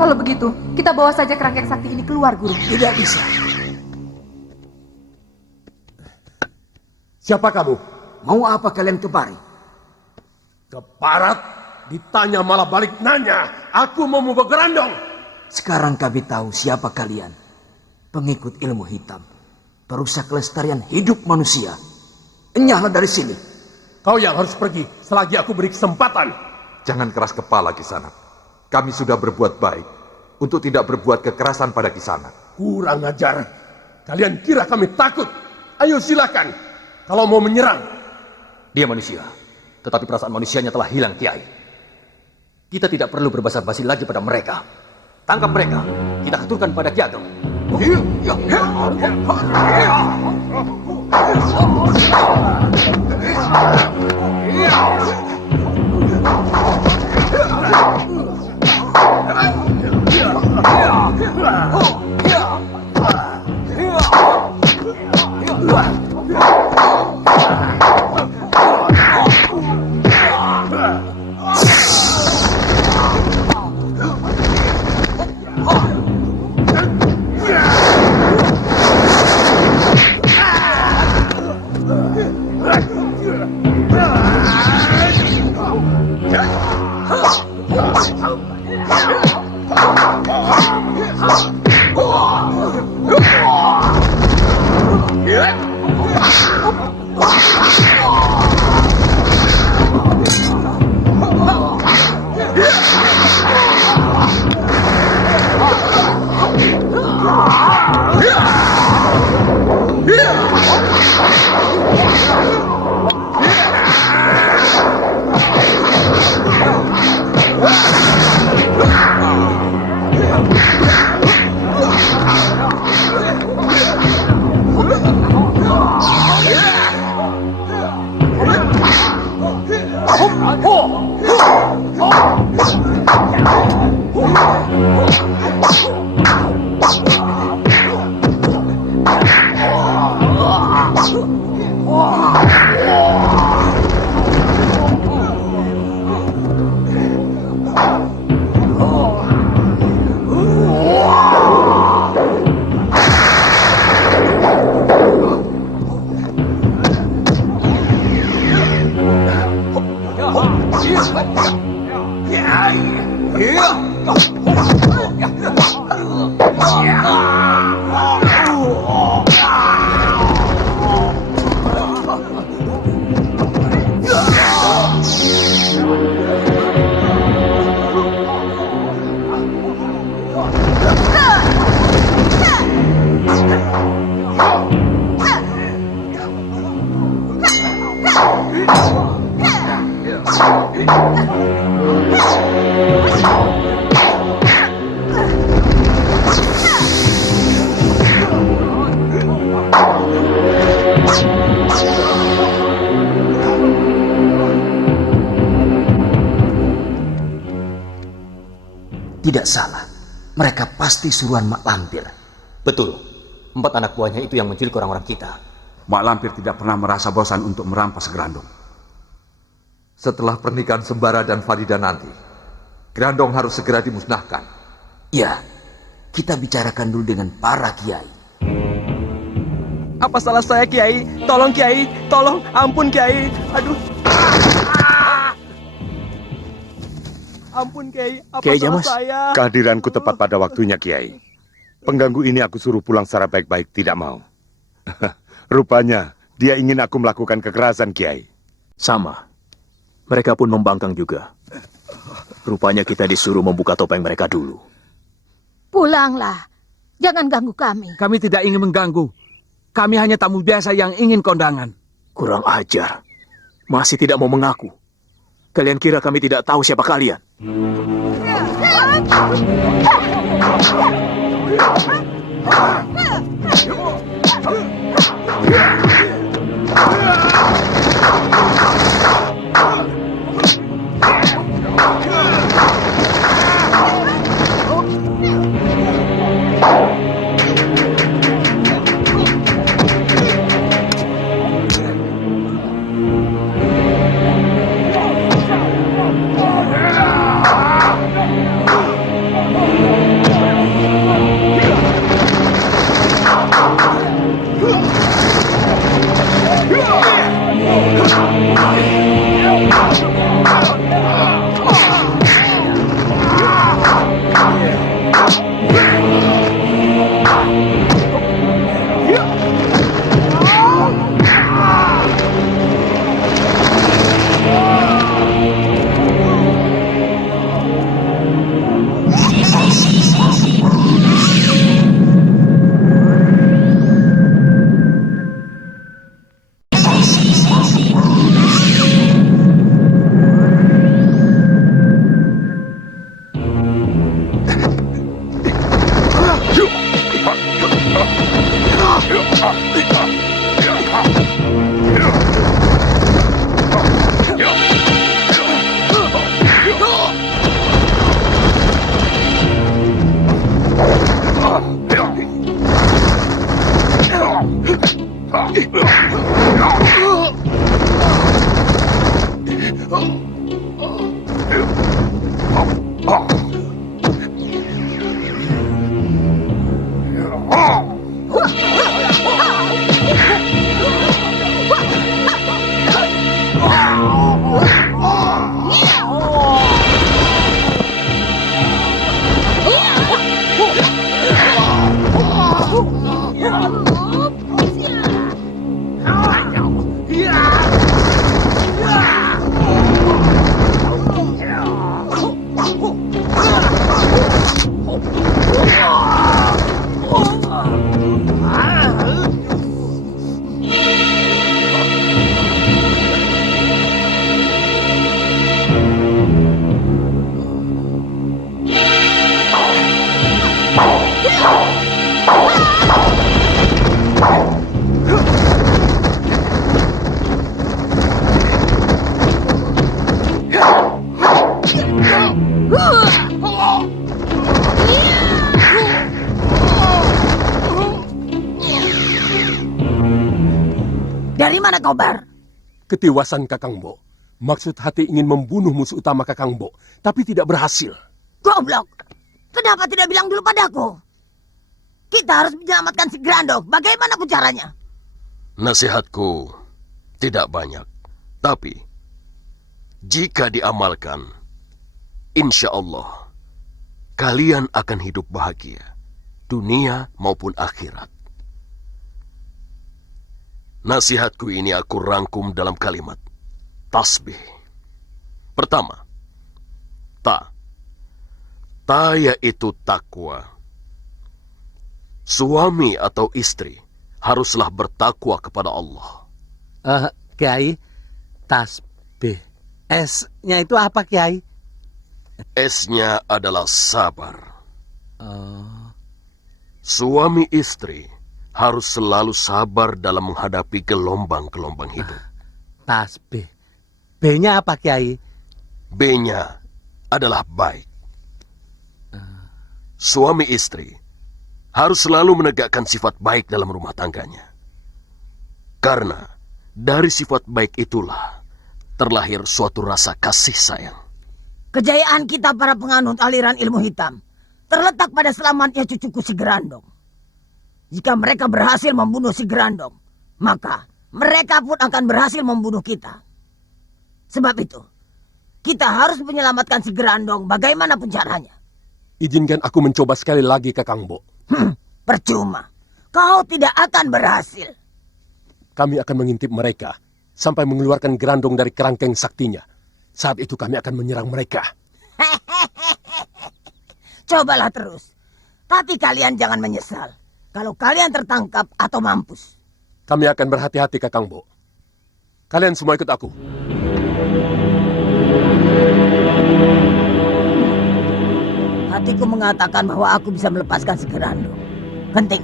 Kalau begitu, kita bawa saja kerangkeng sakti ini keluar, Guru. Tidak bisa. Siapa kamu? Mau apa kalian kemari? Ke barat, ditanya malah balik nanya. Aku mau bergerandong. Sekarang kami tahu siapa kalian. Pengikut ilmu hitam. Perusak kelestarian hidup manusia. Enyahlah dari sini. Kau yang harus pergi selagi aku beri kesempatan. Jangan keras kepala, Kisanak. Kami sudah berbuat baik untuk tidak berbuat kekerasan pada Kisanak. Kurang ajar. Kalian kira kami takut? Ayo silakan. Kalau mau menyerang. Dia manusia, tetapi perasaan manusianya telah hilang, Kiai. Kita tidak perlu berbasa-basi lagi pada mereka. Tangkap mereka, kita aturkan pada Ki Ageng. Tidak salah. Mereka pasti suruhan Mak Lampir. Betul. 4 anak buahnya itu yang menculik orang-orang kita. Mak Lampir tidak pernah merasa bosan untuk merampas Gerandong. Setelah pernikahan Sembara dan Farida nanti, Gerandong harus segera dimusnahkan. Ya, kita bicarakan dulu dengan para kiai. Apa salah saya, Kiai? Tolong, Kiai. Tolong, ampun, Kiai. Aduh. Ampun, Kiai. Apa Kiai salah Jamas, saya? kehadiranku tepat pada waktunya, Kiai. Pengganggu ini aku suruh pulang secara baik-baik, tidak mau. Rupanya, dia ingin aku melakukan kekerasan, Kiai. Sama. Mereka pun membangkang juga. Rupanya kita disuruh membuka topeng mereka dulu. Pulanglah. Jangan ganggu kami. Kami tidak ingin mengganggu. Kami hanya tamu biasa yang ingin kondangan. Kurang ajar. Masih tidak mau mengaku. Kalian kira kami tidak tahu siapa kalian? Dari mana kau, Bar? Ketiwasan Kakangbo. Maksud hati ingin membunuh musuh utama Kakangbo, tapi tidak berhasil. Goblok! Kenapa tidak bilang dulu padaku? Kita harus menyelamatkan si Grandong. Bagaimanapun caranya. Nasihatku tidak banyak, tapi jika diamalkan, insya Allah kalian akan hidup bahagia, dunia maupun akhirat. Nasihatku ini aku rangkum dalam kalimat tasbih. Pertama, ta. Ta yaitu takwa. Suami atau istri haruslah bertakwa kepada Allah. Kiai, tasbih. S-nya itu apa, Kiai? S-nya adalah sabar. Suami istri harus selalu sabar dalam menghadapi gelombang-gelombang hidup. Tasbih. B-nya apa, Kiai? B-nya adalah baik. Suami istri harus selalu menegakkan sifat baik dalam rumah tangganya. Karena dari sifat baik itulah terlahir suatu rasa kasih sayang. Kejayaan kita para penganut aliran ilmu hitam terletak pada selamatnya cucuku si Grandong. Jika mereka berhasil membunuh si Grandong, maka mereka pun akan berhasil membunuh kita. Sebab itu, kita harus menyelamatkan si Grandong bagaimanapun caranya. Izinkan aku mencoba sekali lagi, Kakangbo. Percuma. Kau tidak akan berhasil. Kami akan mengintip mereka sampai mengeluarkan Grandong dari kerangkeng saktinya. Saat itu kami akan menyerang mereka. Cobalah terus. Tapi kalian jangan menyesal kalau kalian tertangkap atau mampus. Kami akan berhati-hati, Kakang Bo. Kalian semua ikut aku. Hatiku mengatakan bahwa aku bisa melepaskan si Gerandong. Genting,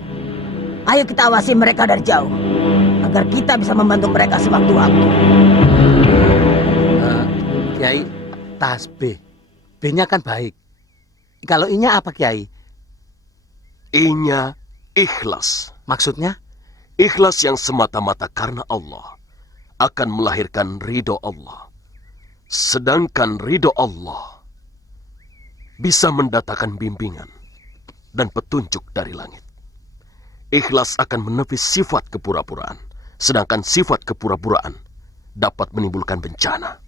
ayo kita awasi mereka dari jauh, agar kita bisa membantu mereka sewaktu-waktu. Kiai, tasbih. B-nya kan baik. Kalau I-nya apa, Kiai? I-nya ikhlas. Maksudnya? Ikhlas yang semata-mata karena Allah akan melahirkan ridho Allah. Sedangkan ridho Allah bisa mendatangkan bimbingan dan petunjuk dari langit. Ikhlas akan menepis sifat kepura-puraan, sedangkan sifat kepura-puraan dapat menimbulkan bencana.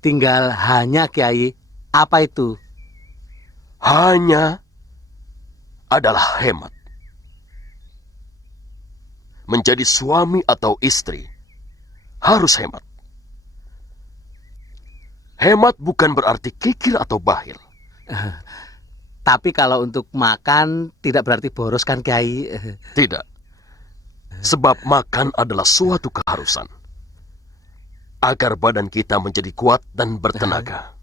Tinggal hanya, Kiai. Apa itu? Hanya adalah hemat. Menjadi suami atau istri harus hemat. Hemat bukan berarti kikir atau bakhil. Tapi kalau untuk makan tidak berarti boros kan, Kiai? Tidak. Sebab makan adalah suatu keharusan. Agar badan kita menjadi kuat dan bertenaga.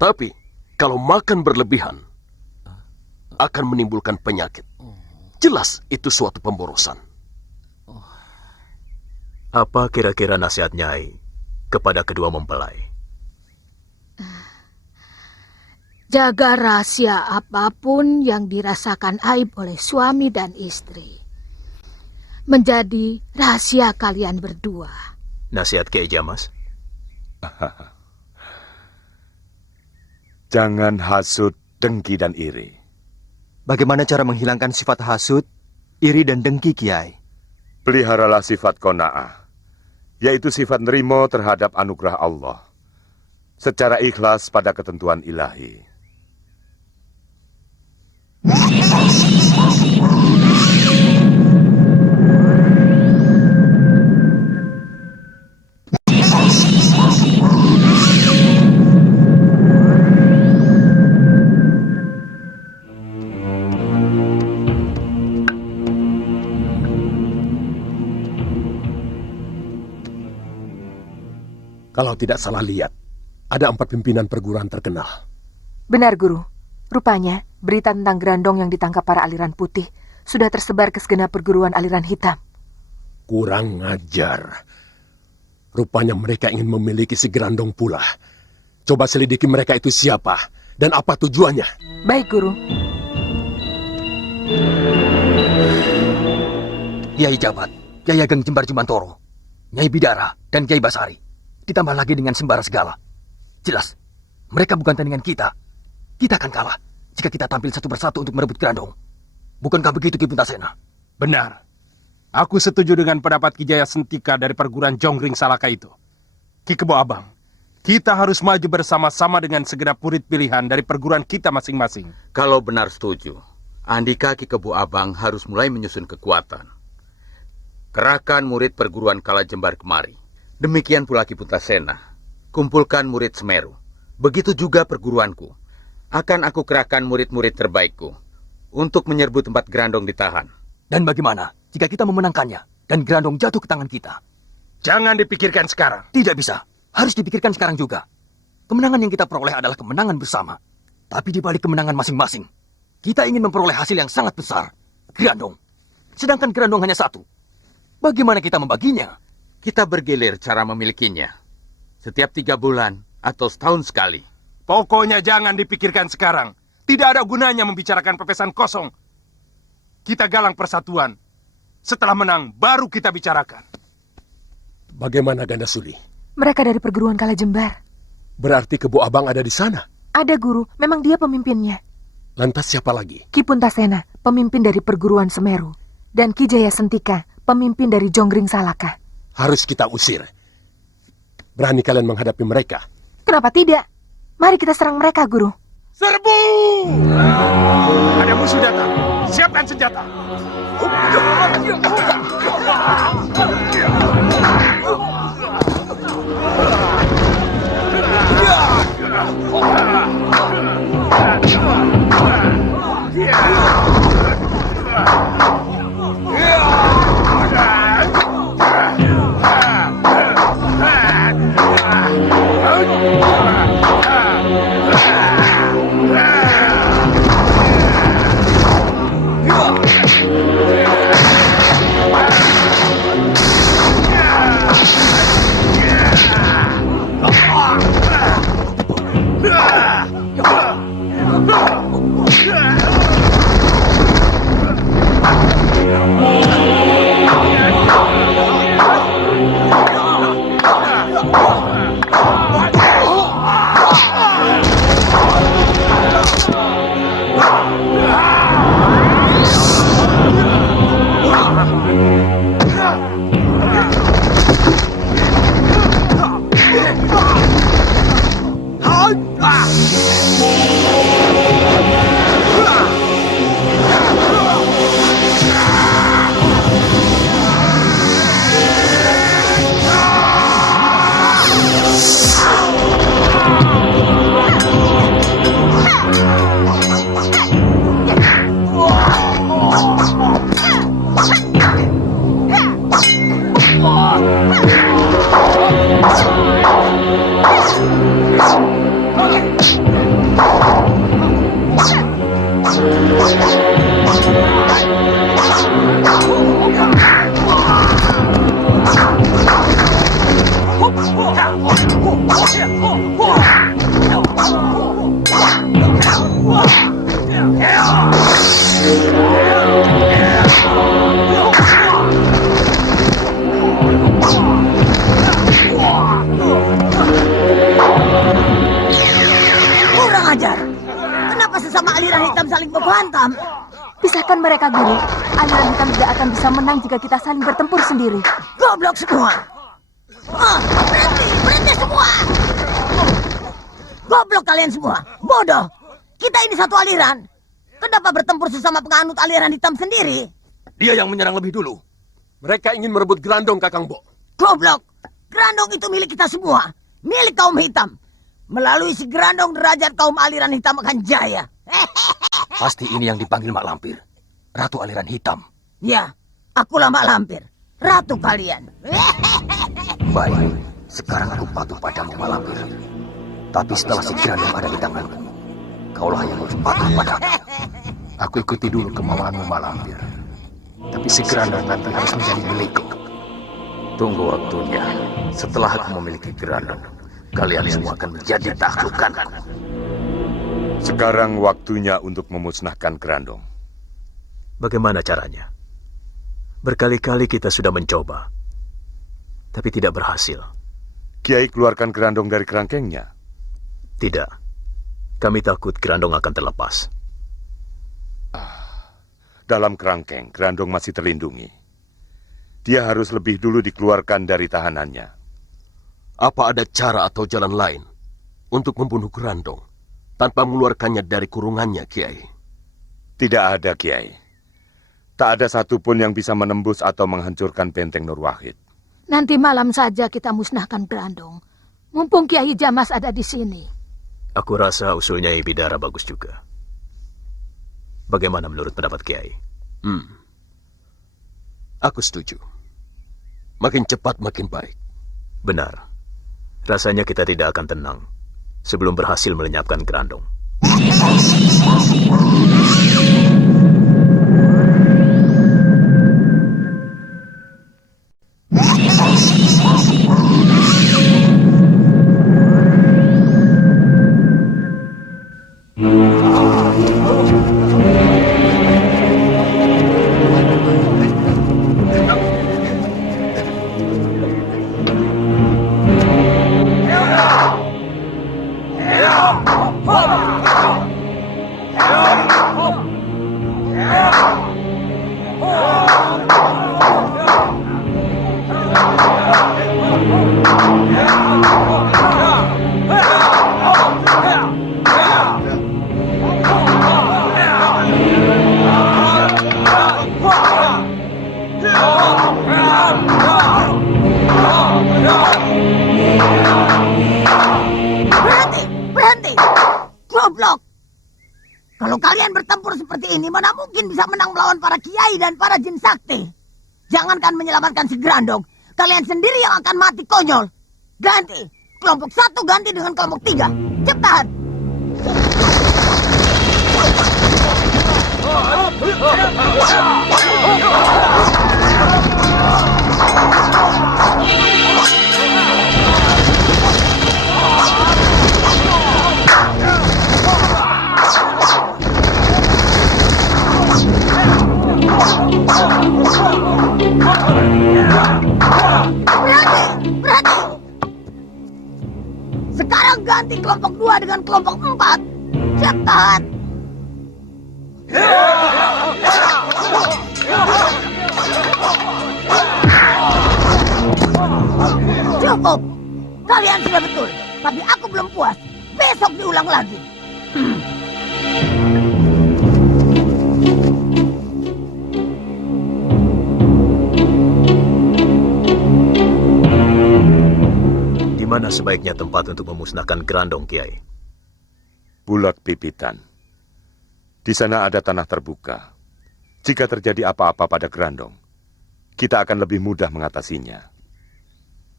Tapi kalau makan berlebihan akan menimbulkan penyakit. Jelas itu suatu pemborosan. Apa kira-kira nasihat Nyai kepada kedua mempelai? Jaga rahasia apapun yang dirasakan aib oleh suami dan istri. Menjadi rahasia kalian berdua. Nasihat Kiai Jamas? Jangan hasut, dengki, dan iri. Bagaimana cara menghilangkan sifat hasut, iri, dan dengki, Kiai? Peliharalah sifat qanaah, yaitu sifat nerimo terhadap anugerah Allah, secara ikhlas pada ketentuan ilahi. Kalau tidak salah lihat, ada 4 pimpinan perguruan terkenal. Benar, Guru. Rupanya, berita tentang Gerandong yang ditangkap para aliran putih sudah tersebar ke segenap perguruan aliran hitam. Kurang ngajar. Rupanya mereka ingin memiliki si Gerandong pula. Coba selidiki mereka itu siapa dan apa tujuannya. Baik, Guru. Kiai Jabat, Kiai Ageng Jembar Jumantoro, Nyai Bidara, dan Kiai Basari. Ditambah lagi dengan sembara segala. Jelas, mereka bukan tandingan kita. Kita akan kalah jika kita tampil satu persatu untuk merebut Gerandong. Bukankah begitu, Ki Puntasena? Benar. Aku setuju dengan pendapat Ki Jaya Sentika dari perguruan Jonggring Salaka itu. Ki Kebo Abang, kita harus maju bersama-sama dengan segenap murid pilihan dari perguruan kita masing-masing. Kalau benar setuju, Andika Ki Kebo Abang harus mulai menyusun kekuatan. Kerahkan murid perguruan Kala Jembar kemari. Demikian pula Ki Puntasena. Kumpulkan murid Semeru. Begitu juga perguruanku. Akan aku kerahkan murid-murid terbaikku untuk menyerbu tempat Gerandong ditahan. Dan bagaimana jika kita memenangkannya dan Gerandong jatuh ke tangan kita? Jangan dipikirkan sekarang. Tidak bisa. Harus dipikirkan sekarang juga. Kemenangan yang kita peroleh adalah kemenangan bersama. Tapi di balik kemenangan masing-masing, kita ingin memperoleh hasil yang sangat besar. Gerandong. Sedangkan Gerandong hanya satu. Bagaimana kita membaginya? Kita bergilir cara memilikinya. Setiap 3 bulan atau setahun sekali. Pokoknya jangan dipikirkan sekarang. Tidak ada gunanya membicarakan pepesan kosong. Kita galang persatuan. Setelah menang, baru kita bicarakan. Bagaimana Ganda Suli? Mereka dari perguruan Kala Jembar. Berarti Kebo Abang ada di sana? Ada, Guru. Memang dia pemimpinnya. Lantas siapa lagi? Ki Puntasena, pemimpin dari perguruan Semeru. Dan Ki Jaya Sentika, pemimpin dari Jonggring Salaka. Harus kita usir. Berani kalian menghadapi mereka? Kenapa tidak? Mari kita serang mereka, Guru. Serbu! Ada musuh datang. Siapkan senjata. Kurang ajar. Kenapa sesama aliran hitam saling baku hantam? Pisahkan mereka, Guru. Aliran hitam tidak akan bisa menang jika kita saling bertempur sendiri. Goblok semua. Berhenti semua. Goblok kalian semua. Bodoh. Kita ini satu aliran. Kenapa bertempur sesama penganut aliran hitam sendiri? Dia yang menyerang lebih dulu. Mereka ingin merebut Grandong, Kakang Bo. Goblok. Grandong itu milik kita semua. Milik kaum hitam. Melalui si Grandong derajat kaum aliran hitam akan jaya. Pasti ini yang dipanggil Mak Lampir. Ratu aliran hitam. Ya, akulah Mak Lampir. Ratu kalian. Baik, sekarang aku patuh padamu Mak Lampir. Tapi setelah si Grandong ada di tanganku, kaulah yang harus patuh padaku. Aku ikuti dulu kemauanmu, Mak Lampir. Tapi si Grandong nanti harus menjadi milikku. Tunggu waktunya. Setelah aku memiliki Grandong, kalian semua akan menjadi taklukkanku. Sekarang waktunya untuk memusnahkan Grandong. Bagaimana caranya? Berkali-kali kita sudah mencoba, tapi tidak berhasil. Kiai keluarkan Grandong dari kerangkengnya. Tidak. Kami takut Grandong akan terlepas. Dalam kerangkeng, Grandong masih terlindungi. Dia harus lebih dulu dikeluarkan dari tahanannya. Apa ada cara atau jalan lain untuk membunuh Grandong tanpa mengeluarkannya dari kurungannya, Kiai? Tidak ada, Kiai. Tak ada satupun yang bisa menembus atau menghancurkan benteng Nur Wahid. Nanti malam saja kita musnahkan Grandong. Mumpung Kiai Jamas ada di sini. Aku rasa usulnya Nyai Bidara bagus juga. Bagaimana menurut pendapat Kiai? Aku setuju. Makin cepat makin baik. Benar. Rasanya kita tidak akan tenang sebelum berhasil melenyapkan Grandong. Berhenti! Goblok! Kalau kalian bertempur seperti ini, mana mungkin bisa menang melawan para kiai dan para jin sakti? Jangankan menyelamatkan si Grandong, kalian sendiri yang akan mati konyol. Ganti! Kelompok 1 ganti dengan kelompok 3. Cepat! Berhenti! Sekarang ganti kelompok 2 dengan kelompok 4. Cepat! Cukup! Kalian sudah betul, tapi aku belum puas. Besok diulang lagi. Di mana sebaiknya tempat untuk memusnahkan Grandong, Kiai? Bulak Pipitan. Di sana ada tanah terbuka. Jika terjadi apa-apa pada Grandong, kita akan lebih mudah mengatasinya.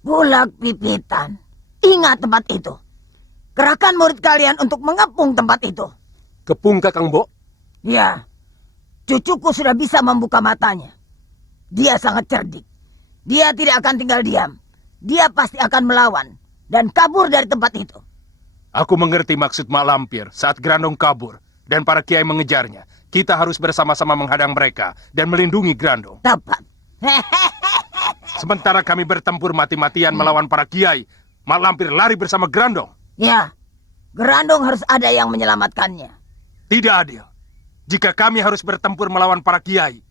Bulak Pipitan. Ingat tempat itu. Kerahkan murid kalian untuk mengepung tempat itu. Kepung Kakang Bo? Ya, cucuku sudah bisa membuka matanya. Dia sangat cerdik. Dia tidak akan tinggal diam. Dia pasti akan melawan dan kabur dari tempat itu. Aku mengerti maksud Mak Lampir saat Grandong kabur dan para kiai mengejarnya. Kita harus bersama-sama menghadang mereka dan melindungi Grandong. Tepat. Sementara kami bertempur mati-matian melawan para kiai, Mak Lampir lari bersama Grandong. Ya, Grandong harus ada yang menyelamatkannya. Tidak adil. Jika kami harus bertempur melawan para kiai,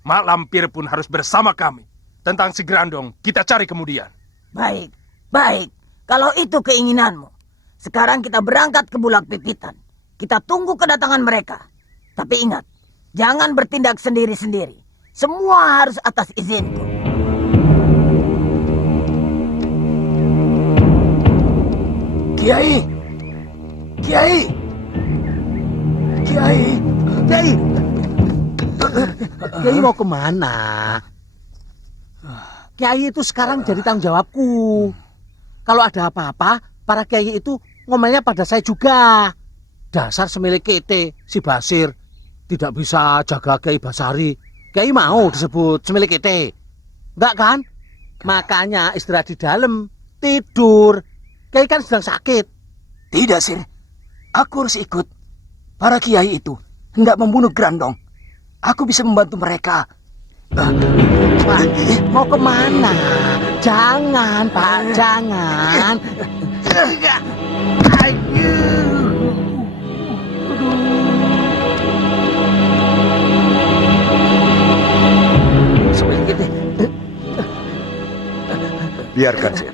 Mak Lampir pun harus bersama kami. Tentang si Grandong, kita cari kemudian. Baik, baik. Kalau itu keinginanmu. Sekarang kita berangkat ke Bulak Pipitan. Kita tunggu kedatangan mereka. Tapi ingat, jangan bertindak sendiri-sendiri. Semua harus atas izinku. Kiai! Kiai! Kiai! Kiai! Kiai mau kemana? Kiai itu sekarang jadi tanggung jawabku. Kalau ada apa-apa, para kiai itu ngomelnya pada saya juga. Dasar semilik kete, si Basir. Tidak bisa jaga Kiai Basari. Kiai mau disebut semilik kete. Enggak kan? Makanya istirahat di dalam. Tidur. Kiai kan sedang sakit. Tidak, Sir. Aku harus ikut. Para kiai itu hendak membunuh Grandong. Aku bisa membantu mereka. Pak, mau kemana? Jangan, Pak, jangan. Biarkan, Sir.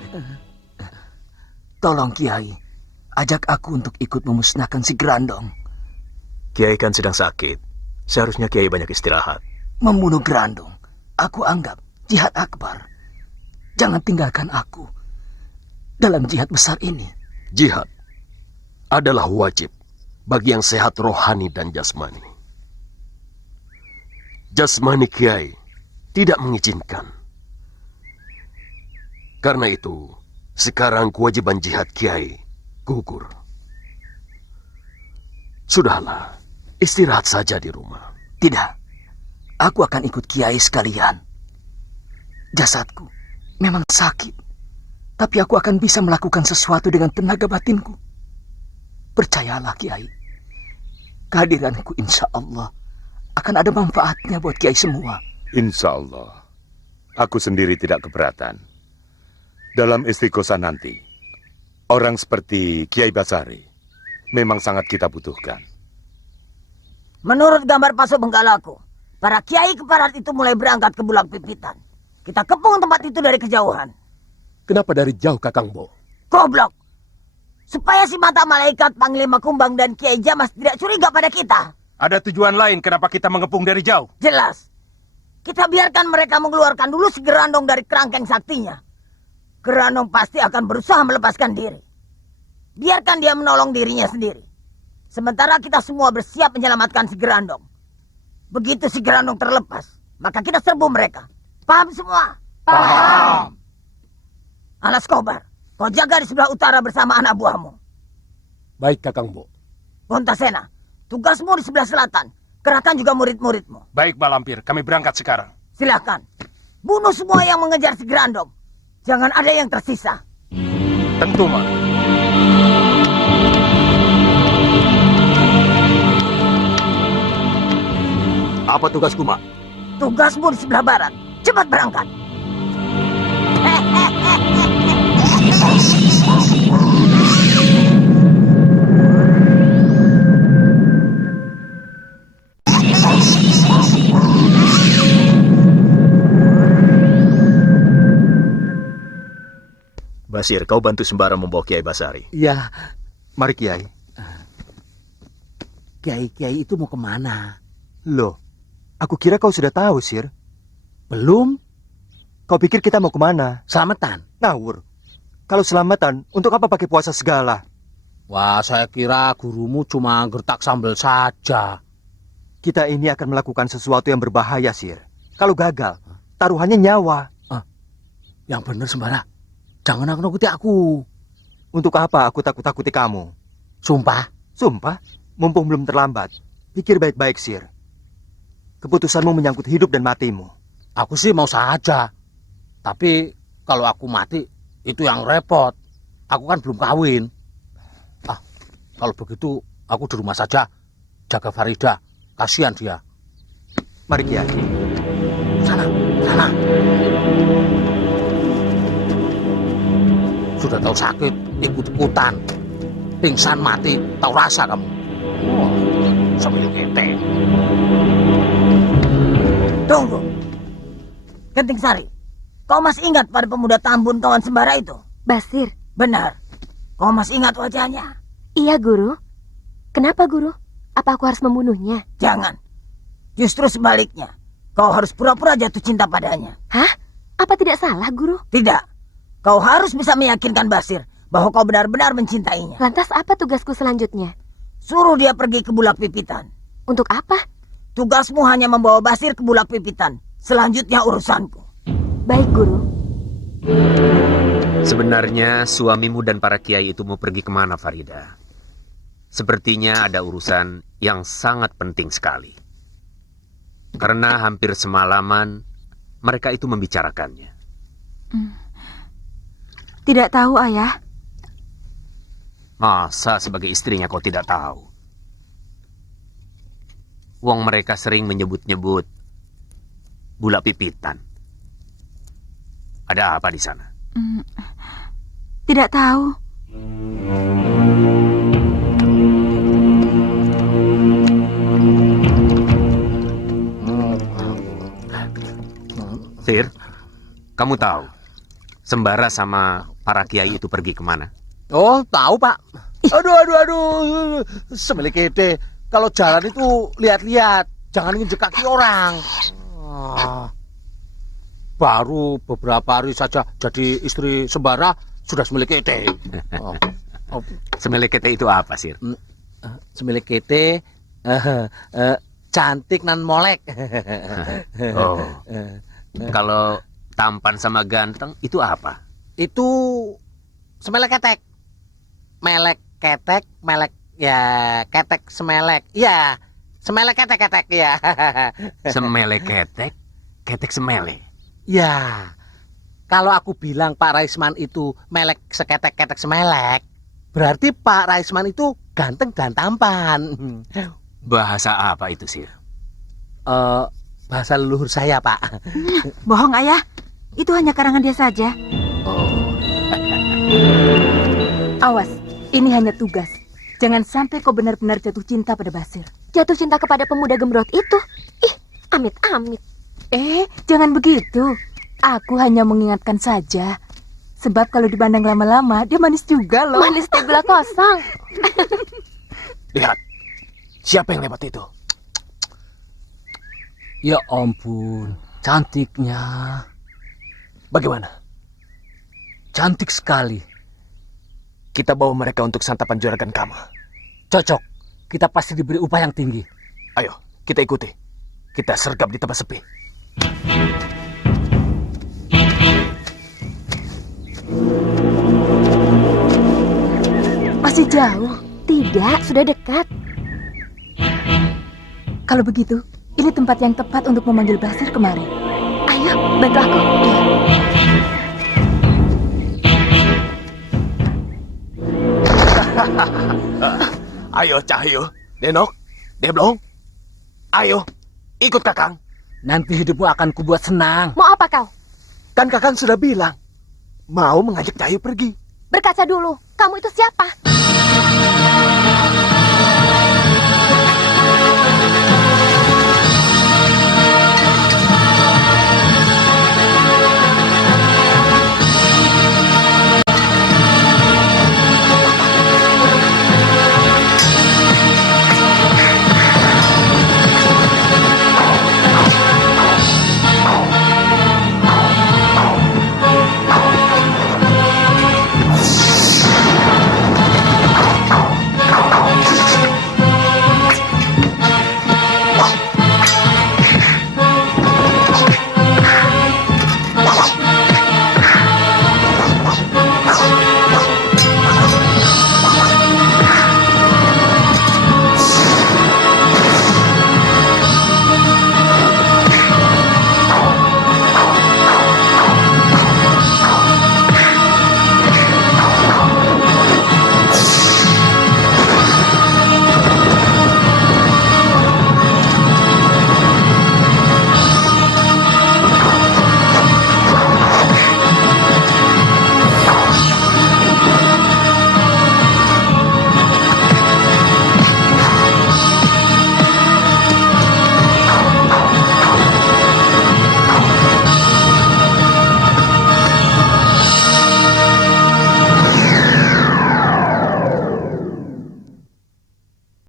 Tolong Kiai, ajak aku untuk ikut memusnahkan si Grandong. Kiai kan sedang sakit. Seharusnya Kiai banyak istirahat. Membunuh Grandong, aku anggap jihad akbar. Jangan tinggalkan aku dalam jihad besar ini. Jihad adalah wajib bagi yang sehat rohani dan jasmani. Jasmani Kiai tidak mengizinkan. Karena itu, sekarang kewajiban jihad Kiai gugur. Sudahlah, istirahat saja di rumah. Tidak, aku akan ikut Kiai sekalian. Jasadku memang sakit, tapi aku akan bisa melakukan sesuatu dengan tenaga batinku. Percayalah Kiai, kehadiranku insya Allah akan ada manfaatnya buat Kiai semua. Insya Allah, aku sendiri tidak keberatan. Dalam istiqosah nanti, orang seperti Kiai Basari memang sangat kita butuhkan. Menurut gambar Paso Benggalaku, para kiai keparat itu mulai berangkat ke Bulak Pipitan. Kita kepung tempat itu dari kejauhan. Kenapa dari jauh, Kakang Bo? Goblok! Supaya si mata malaikat Panglima Kumbang dan Kiai Jamas tidak curiga pada kita. Ada tujuan lain kenapa kita mengepung dari jauh? Jelas. Kita biarkan mereka mengeluarkan dulu si Grandong dari kerangkeng saktinya. Grandong pasti akan berusaha melepaskan diri. Biarkan dia menolong dirinya sendiri. Sementara kita semua bersiap menyelamatkan si Grandong. Begitu si Grandong terlepas, maka kita serbu mereka. Paham semua? Paham. Alas Kobar, kau jaga di sebelah utara bersama anak buahmu. Baik, Kakang Bo. Gontasena, tugasmu di sebelah selatan. Kerahkan juga murid-muridmu. Baik, Mak Lampir, kami berangkat sekarang. Silakan. Bunuh semua yang mengejar si Grandong. Jangan ada yang tersisa. Tentu, Mak. Apa tugasku, Mak? Tugasmu di sebelah barat. Cepat berangkat. Basir, kau bantu Sembara membawa Kiai Basari. Iya. Mari Kiai. Kiai-kiai itu mau kemana? Loh, aku kira kau sudah tahu, Sir. Belum. Kau pikir kita mau kemana? Selamatan. Ngawur. Kalau selamatan, untuk apa pakai puasa segala? Wah, saya kira gurumu cuma gertak sambal saja. Kita ini akan melakukan sesuatu yang berbahaya, Sir. Kalau gagal, taruhannya nyawa. Yang benar, Sembara. Jangan nakuti aku. Untuk apa aku takut-takuti kamu? Sumpah. Sumpah? Mumpung belum terlambat. Pikir baik-baik, Sir. Keputusanmu menyangkut hidup dan matimu. Aku sih mau saja. Tapi kalau aku mati, itu yang repot. Aku kan belum kawin. Kalau begitu, aku di rumah saja. Jaga Farida. Kasihan dia. Mari, Kiai. Sana. Sudah tahu sakit, ikut-ikutan. Pingsan mati, tahu rasa kamu. Sambil kete. Tunggu. Genting Sari, kau masih ingat pada pemuda Tambun kawan Sembara itu? Basir. Benar. Kau masih ingat wajahnya? Iya, Guru. Kenapa, Guru? Apa aku harus membunuhnya? Jangan. Justru sebaliknya. Kau harus pura-pura jatuh cinta padanya. Hah? Apa tidak salah, Guru? Tidak. Kau harus bisa meyakinkan Basir bahwa kau benar-benar mencintainya. Lantas apa tugasku selanjutnya? Suruh dia pergi ke Bulak Pipitan. Untuk apa? Tugasmu hanya membawa Basir ke Bulak Pipitan. Selanjutnya urusanku. Baik, Guru. Sebenarnya suamimu dan para kiai itu mau pergi kemana, Farida? Sepertinya ada urusan yang sangat penting sekali. Karena hampir semalaman mereka itu membicarakannya. Tidak tahu, Ayah. Masa sebagai istrinya kau tidak tahu? Wong mereka sering menyebut-nyebut Bulak Pipitan. Ada apa di sana? Tidak tahu. Sir, kamu tahu Sembara sama para kiai itu pergi kemana? Oh, tahu, Pak. Aduh. Semilik kete. Kalau jalan itu lihat-lihat, jangan injek kaki orang. Baru beberapa hari saja jadi istri Sembara sudah semilik kete. Semilik kete itu apa, Sir? Semilik kete cantik nan molek. Oh. Kalau tampan sama ganteng itu apa? Itu semelek ketek. Melek ketek, melek ya ketek semelek. Ya, semelek ketek ya. Semelek ketek, ketek semelek. Ya. Kalau aku bilang Pak Raisman itu melek seketek-ketek semelek, berarti Pak Raisman itu ganteng dan tampan. Bahasa apa itu, Sir? Bahasa leluhur saya, Pak. Bohong, Ayah. Itu hanya karangan dia saja. Awas, ini hanya tugas. Jangan sampai kau benar-benar jatuh cinta pada Basir. Jatuh cinta kepada pemuda gembrot itu? Ih, amit-amit. Jangan begitu. Aku hanya mengingatkan saja. Sebab kalau dipandang lama-lama, dia manis juga loh. Manis teh gula kosong. Lihat, siapa yang lewat itu? Ya ampun, cantiknya. Bagaimana? Cantik sekali. Kita bawa mereka untuk santapan juragan Kama. Cocok. Kita pasti diberi upah yang tinggi. Ayo, kita ikuti. Kita sergap di tempat sepi. Masih jauh? Tidak, sudah dekat. Kalau begitu, ini tempat yang tepat untuk memanggil Basir kemari. Ayo, bantu aku. Ayo Cahyo, Denok, Deblong. Ayo, ikut Kakang. Nanti hidupmu akan kubuat senang. Mau apa kau? Kan Kakang sudah bilang mau mengajak Cahyo pergi. Berkaca dulu, kamu itu siapa?